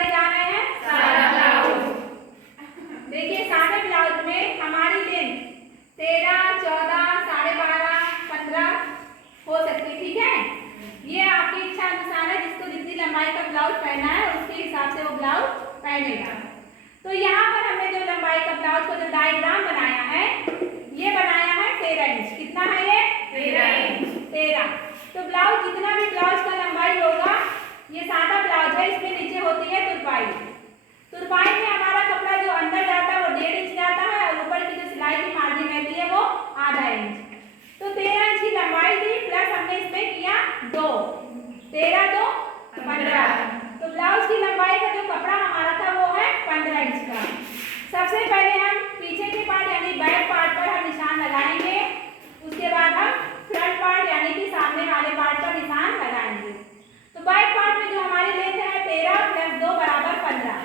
करने जा रहे हैं सादा ब्लाउज। देखिए सादे ब्लाउज में हमारी लेंथ 13, 14, 12.5, 15 हो सकती है। ठीक है, ये आपकी इच्छा अनुसार है, जिसको जितनी लंबाई का ब्लाउज पहनना है उसके हिसाब से वो ब्लाउज पहनेगा। तो यहाँ पर हमने जो लंबाई का ब्लाउज को जो डायग्राम बनाया है, ये बनाया है 13 इंच। कितना है ये? 13 इंच। 13। तो ब्लाउज जितना भी ब्लाउज का लंबाई होगा, ये सादा ब्लाउज है, इसमें नीचे होती है तुरपाई। तुरपाई में हमारा कपड़ा जो अंदर जाता है वो 1.5 इंच जाता है और ऊपर की जो सिलाई की मार्जिन रहती है वो आधा इंच। तो 13 इंच की लंबाई थी, प्लस हमने इसमें किया 2, 13 2 15। तो ब्लाउज की लंबाई का जो कपड़ा हमारा था वो है 15 इंच का। सबसे पहले हम पीछे के पार्ट यानी बैक पार्ट पर हम निशान लगाएंगे, उसके बाद हम फ्रंट पार्ट यानी कि सामने वाले पार्ट पर निशान लगाएंगे। तो बैक पार्ट में जो हमारी लेंथ है 13 + 2 = 15।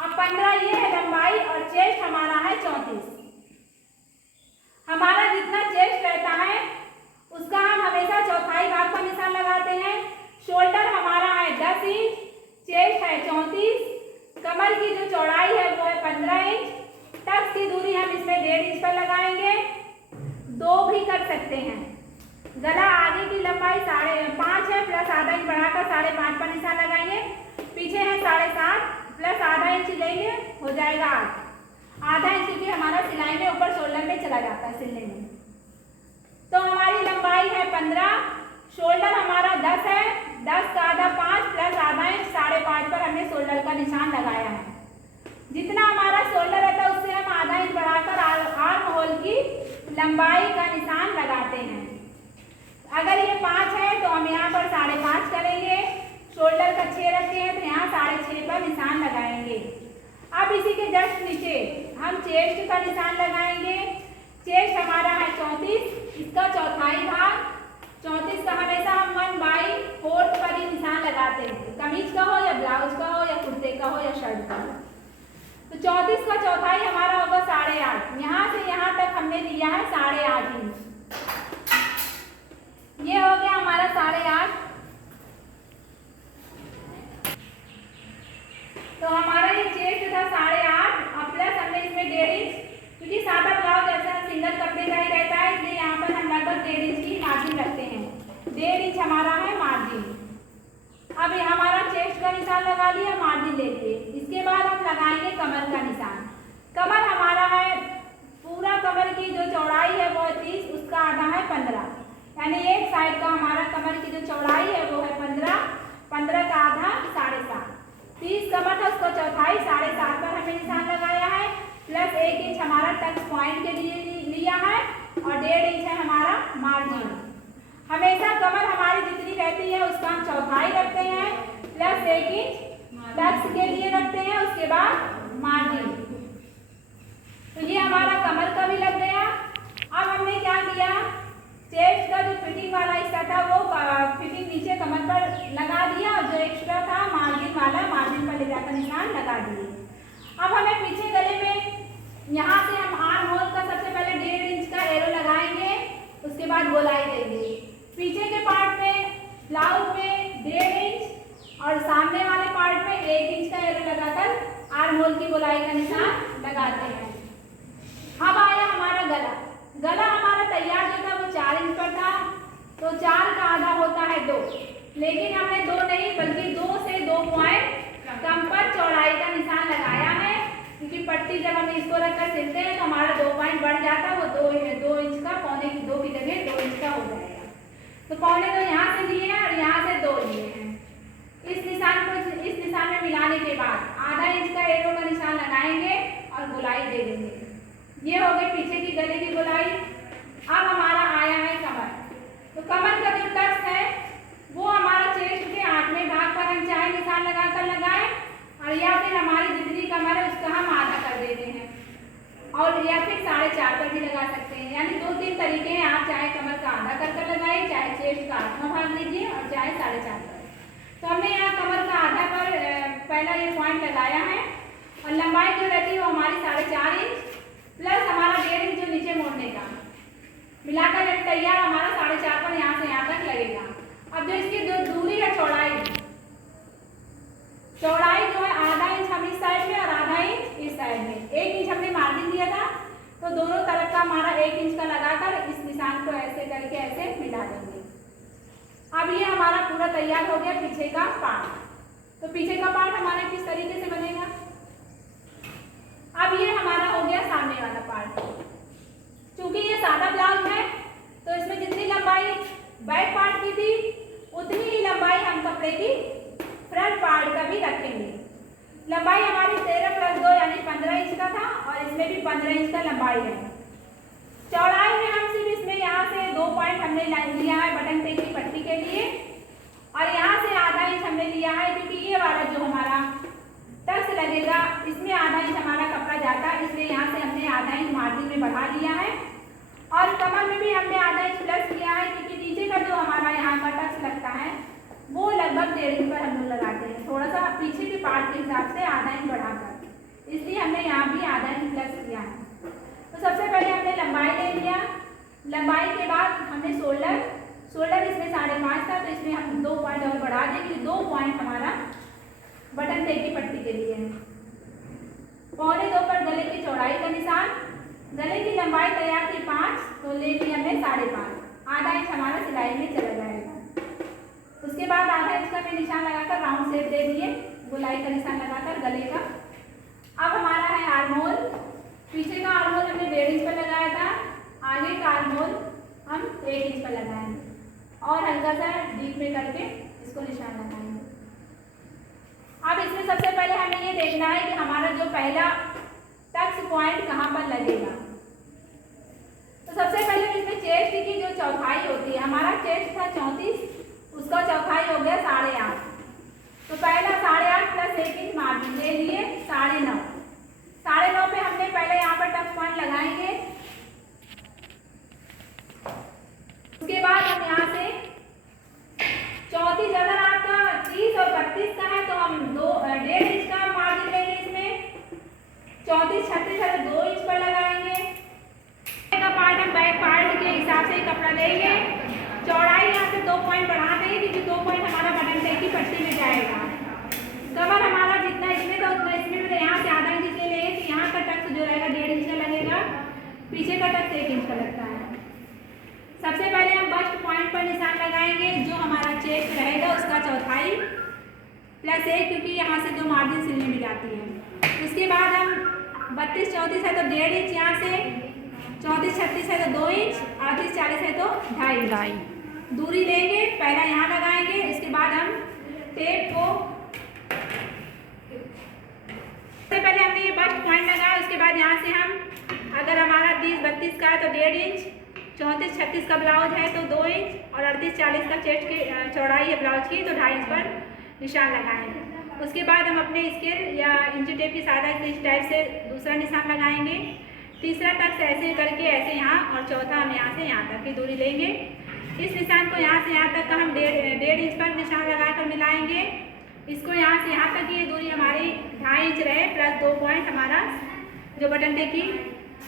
अब 15 ये है लंबाई और चेस्ट हमारा है 34। हमारा जितना चेस्ट रहता है उसका हम हमेशा चौथाई भाग पर निशान लगाते हैं। शोल्डर हमारा है 10 इंच, चेस्ट है 34, कमर की जो चौड़ाई है वो है 15 इंच, टक्स की दूरी हम इसमें 1.5 इंच पर लगाएंगे। 2 भी कर सकते हैं। गला आगे की लंबाई 5.5 है, प्लस आधा इंच बढ़ाकर 5.5 पर निशान लगाएंगे। पीछे है 7.5 प्लस आधा इंच लेंगे, हो जाएगा 8। आधा इंच क्योंकि हमारा सिलाई में ऊपर शोल्डर में चला जाता है सिलने में। तो हमारी लंबाई है 15, शोल्डर हमारा 10 है, 10 का आधा 5 प्लस आधा इंच 5.5 पर हमने शोल्डर का निशान लगाया है। जितना हमारा शोल्डर रहता है उससे हम आधा इंच बढ़ाकर आर्म होल की लंबाई का निशान लगाते हैं। अगर ये 5 है तो हम यहाँ पर 5.5 करेंगे, शोल्डर का 6 रखते हैं तो यहाँ 6.5 पर निशान लगाएंगे। अब इसी के जस्ट नीचे हम चेस्ट का निशान लगाएंगे। चेस्ट हमारा है 34, इसका चौथाई भाग 34 का हमेशा हम 1/4 पर ही निशान लगाते हैं, कमीज का हो या ब्लाउज का हो या कुर्ते का हो या शर्ट का हो। तो 34 का चौथाई हमारा होगा 8.5। यहाँ से यहाँ तक हमने लिया है 8.5 इंच। ये हो गया हमारा 8.5। तो हमारा ये चेस्ट था 8.5 और प्लस हमने इसमें 1.5 इंच, क्योंकि सादा ब्लाउज ऐसा सिंगल कपड़े का ही रहता है, इसलिए यहाँ पर हम लगभग 1.5 इंच की मार्जिन रखते हैं। 1.5 इंच हमारा है मार्जिन। अब ये हमारा चेस्ट का निशान लगा लिया, मार्जिन लेके इसके बाद हम लगाएंगे कमर का निशान। कमर हमारा है पूरा कमर की जो चौड़ाई है वो है 30, उसका आधा है 15, यानी एक साइड का हमारा कमर की जो चौड़ाई है वो है 15, 15 का आधा 7.5। 30 कमर था, उसको चौथाई 7.5 पर हमें निशान लगाया है, प्लस 1 इंच हमारा टक्स पॉइंट के लिए लिया है और 1.5 इंच है हमारा मार्जिन। हमेशा कमर हमारी जितनी रहती है उसका हम चौथाई रखते हैं, प्लस 1 इंच टक्स के लिए रखते हैं, उसके बाद मार्जिन। तो ये हमारा कमर का भी लग गया। अब हमने क्या किया, चेस्ट का जो फिटिंग वाला हिस्सा था वो फिटिंग नीचे कमर पर लगा दिया और जो एक्स्ट्रा था मार्जिन वाला मार्जिन पर ले जाकर निशान लगा दिए। अब हमें पीछे गले में यहाँ से हम आर्म होल का सबसे पहले 1.5 इंच का एरो लगाएंगे, उसके बाद गोलाई देंगे। पीछे के पार्ट में ब्लाउज में 1.5 इंच और सामने वाले पार्ट में 1 इंच का एरो लगाकर आर्म होल की गोलाई का निशान लगाते हैं। अब आया हमारा गला। गला हमारा तैयार जो था वो 4 इंच पर था, तो 4 का आधा होता है 2, लेकिन हमने 2 नहीं बल्कि 2 से 2 पॉइंट कम पर चौड़ाई का निशान लगाया है, क्योंकि पट्टी जब हम इसको रखकर सिलते हैं तो हमारा 2 पॉइंट बढ़ जाता है, वो 2 इंच का 2 की जगह 2 इंच का हो जाएगा। तो 2.25 यहाँ से लिए हैं और यहाँ से 2 लिए हैं। इस निशान में मिलाने के बाद आधा इंच का एरो का निशान लगाएंगे और गोलाई दे देंगे। ये हो गई पीछे की गले की गोलाई। अब हमारा आया है कमर। तो कमर का जो टक्स है वो हमारा चेस्ट के 8वें भाग पर हम चाहे निशान लगाकर लगाएं और या फिर हमारी जितनी कमर है उसका हम आधा कर देते हैं, और या फिर 4.5 पर भी लगा सकते हैं। यानी 2-3 तरीके हैं, आप चाहे कमर का आधा कर लगाइए, चाहे चेस्ट का 8वां भाग लीजिए और चाहे 4.5 पर। तो हमने यहाँ कमर का आधा पर पहला ये पॉइंट लगाया है और लंबाई जो रहती है वो हमारी 4.5 इंच प्लस हमारा 1.5 इंच जो नीचे मोड़ने का मिलाकर एक तैयार हमारा 4.5 पर यहाँ से यहाँ तक लगेगा। अब जो इसकी जो दूरी है चौड़ाई जो है हमारा 1 इंच का लगाकर इस निशान को ऐसे करके ऐसे मिला देंगे। अब ये हमारा पूरा तैयार हो गया पीछे का पार्ट। तो पीछे का पार्ट हमारा किस तरीके से बनेगा। अब ये हमारा हो गया सामने वाला पार्ट। क्योंकि ये सादा ब्लाउज है तो इसमें जितनी लंबाई बैक पार्ट की थी उतनी ही लंबाई हम कपड़े की फ्रंट पार्ट का भी रखेंगे। लंबाई हमारी 13 + 2 यानी 15 इंच का था और इसमें भी 15 इंच का लंबाई है। चौड़ाई में हम सिर्फ इसमें यहाँ से 2 पॉइंट हमने लिया है बटन पे की पट्टी के लिए और यहाँ से आधा इंच हमने लिया है क्योंकि ये वाला जो हमारा टक्स लगेगा इसमें आधा इंच हमारा कपड़ा जाता है, इसलिए यहाँ से हमने आधा इंच मार्जिन में बढ़ा लिया है। और कमर में भी हमने आधा इंच प्लस किया है क्योंकि नीचे का जो हमारा यहाँ का टक्स लगता है वो लगभग 1.5 इंच पर हम लोग लगाते हैं, थोड़ा सा पीछे के पार्ट के हिसाब से आधा इंच बढ़ाकर, इसलिए हमने यहाँ भी आधा इंच प्लस किया है। तो सबसे पहले हमने लंबाई ले लिया। लंबाई के बाद हमने शोल्डर इसमें 5.5 था तो इसमें हम 2 पॉइंट और बढ़ा देंगे। 2 पॉइंट हमारा बटन पे की पट्टी के लिए है। 1.25 पर गले की चौड़ाई का निशान। गले की लंबाई तैयार थी 5 तो ले ली हमने 5.5, आधा इंच हमारा सिलाई में चला जाएगा। उसके बाद आधा इंच का मैं निशान लगाकर राउंड शेप दे दिए, गोलाई का निशान लगाकर गले का। अब हमारा है आर्महोल। पीछे का आर्महोल हमने 1.5 इंच पर लगाया था, आगे का आर्महोल हम 1 इंच पर लगाएंगे और हल्का सा डीप में करके इसको निशान लगाएंगे। अब इसमें सबसे पहले हमें ये देखना है कि हमारा जो पहला टक्स पॉइंट कहाँ पर लगेगा। तो सबसे पहले इसमें चेस्ट की जो चौथाई होती है, हमारा चेस्ट था 34, उसका चौथाई हो गया 8.5। तो पहला 8.5 प्लस 1 इंच मार्जिन ले लिए 9.5। 9.5 पे हमने पहले यहाँ पर टक्स पॉइंट लगाएंगे। उसके बाद हम यहाँ से 34 अगर आपका 30 और 32 का है तो हम 1.5 इंच का मार्जिन लेंगे इसमें। 34, 36 है तो 2 इंच पर लगाएंगे। का पार्ट हम बैक पार्ट के हिसाब से कपड़ा लेंगे। चौड़ाई यहाँ से 2 पॉइंट बढ़ा देंगे क्योंकि 2 पॉइंट हमारा बटन पे की पट्टी में जाएगा। कमर हमारा जितना इसमें था उतना इसमें तो यहाँ से आधा इंच ले लेंगे तो यहाँ का टक्स जो रहेगा 1.5 इंच का लगेगा, पीछे का टक्स 1 इंच का लगता है। सबसे पहले हम बस्ट पॉइंट पर निशान लगाएंगे, जो हमारा चेस्ट रहेगा उसका चौथाई प्लस 1 क्योंकि यहाँ से जो मार्जिन सिलने में जाती है। उसके बाद हम 32, 34 है तो 1.5 इंच, यहाँ से 34, 36 है तो 2 इंच, 38, 40 है तो 2.5 दूरी लेंगे। पहला यहाँ लगाएंगे, इसके बाद हम टेप को सबसे पहले हमने ये बस्ट पॉइंट लगाया। उसके बाद यहाँ से हम अगर हमारा 30, 32 का है तो 1.5 इंच, 34, 36 का ब्लाउज है तो 2 इंच और 38, 40 का चेस्ट की चौड़ाई है ब्लाउज की तो 2.5 इंच पर निशान लगाएंगे। उसके बाद हम अपने स्केल या इंची टेप की सहायता इस टाइप से दूसरा निशान लगाएंगे। तीसरा टक्स ऐसे करके ऐसे यहाँ और चौथा हम यहाँ से यहाँ तक की दूरी लेंगे। इस निशान को यहाँ से यहाँ तक का हम 1.5 इंच पर निशान लगाकर मिलाएंगे। इसको यहाँ से यहाँ तक ये दूरी हमारी 2.5 इंच रहे प्लस 2 पॉइंट हमारा जो बटन पे की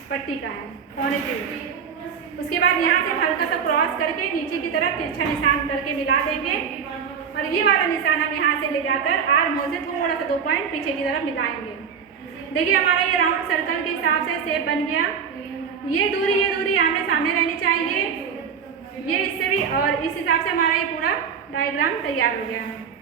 पट्टी का है 1.25 इंच। उसके बाद यहाँ से हल्का सा क्रॉस करके नीचे की तरफ तिरछा निशान करके मिला देंगे और ये वाला निशान हम यहाँ से ले जाकर आर्म होल से थोड़ा सा 2 पॉइंट पीछे की तरफ मिलाएंगे। देखिए हमारा ये राउंड सर्कल के हिसाब से शेप बन गया। ये दूरी आमने सामने रहनी चाहिए, ये इससे भी, और इस हिसाब से हमारा ये पूरा डायग्राम तैयार हो गया है।